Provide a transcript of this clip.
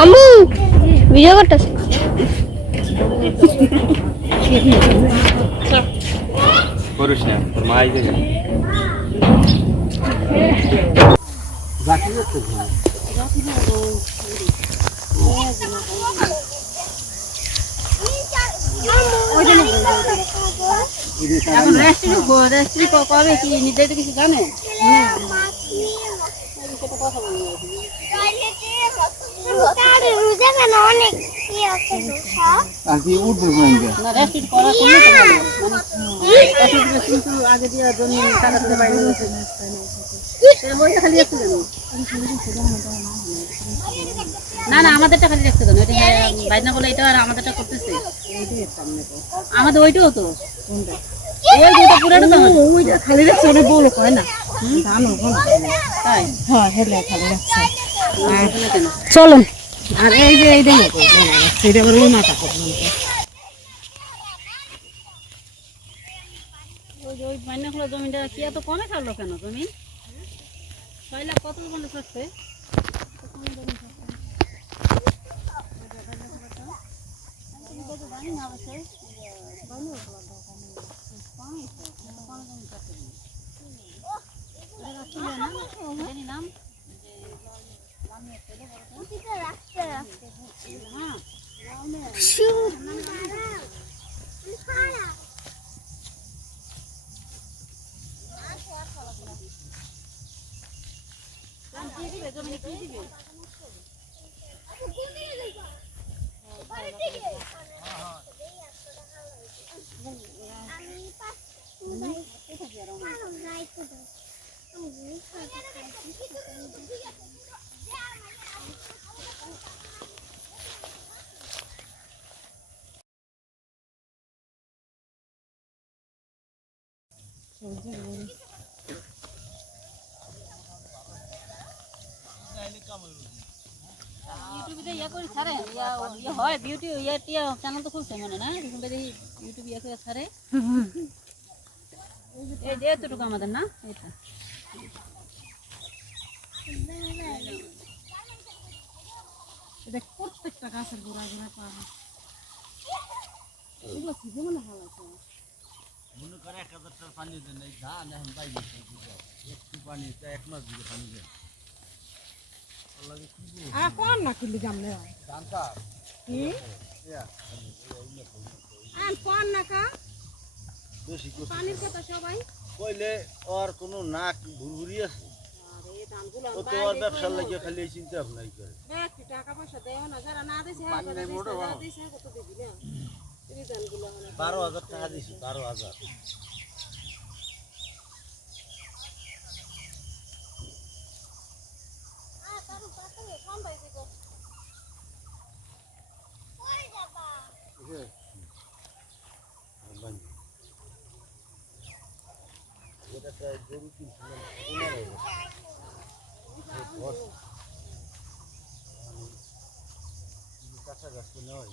আম্মু ভিডিও করতেছে করিস না তোর মা আইছে কেন বাকি তো এখন রেস্ট্রি কবে কি নির্ধারিত কিছু জানে না সেটা কথা বলবো অনেক না রেস্ট্রি করা করলে তো ভালো মানে কিন্তু আগে দিয়ে জমি টাকা দিয়ে বাইরে হয়েছে ওইটা খালি একটু জানো না না আমাদেরটা খালি রাখতে দেন ওইটা বাইরে না বলে এটা আর আমাদেরটা করতেছে আমাদের ওইটাও তো ওই দুটো পুরাটা তো ওইটা খালি রাখছে অনেক বড় হয় না জানো তাই হ্যাঁ হেলে খালি রাখছে চলুন আর এই যে এই দেখো সেটা বড় মাথা করবে ওই বাইনা খোলা জমিটা কি এত কমে ছাড়লো কেন জমি 6 লাখ কত বন্ধ করছে ইউটিউবে ইয়া করে ছাড়ে ইয়া হয় বিউটি ইয়া টিয়া চ্যানেল তো খুলছে মানে না ইউটিউব ইয়া করে ছাড়ে এই যে এতটুকু আমাদের না এটা দেখ প্রত্যেকটা গাছের গোড়া গোড়া পাওয়া এগুলো কি মনে ভালো আছে মনে করে 1000 টাকা পানি দেন এই ধান এখন পাই গেছে একটু পানি 1 মাস দিকে পানি দেন আর কোন না খুলে জামনে জানতা কি আর কোন না কা বেশি পানির কথা সবাই কইলে আর কোনো নাক ভুরভুরি আছে আরে এই ধানগুলো ও তো আর ব্যবসার লাগি খালি চিন্তা ভাবনা করে দেখ টাকা পয়সা দেও না যারা না দিছে হ্যাঁ করে দিছে কত দিবি না এই ধানগুলো 12000 টাকা দিছি 12000 কাঁচা গাছ তো নেওয়া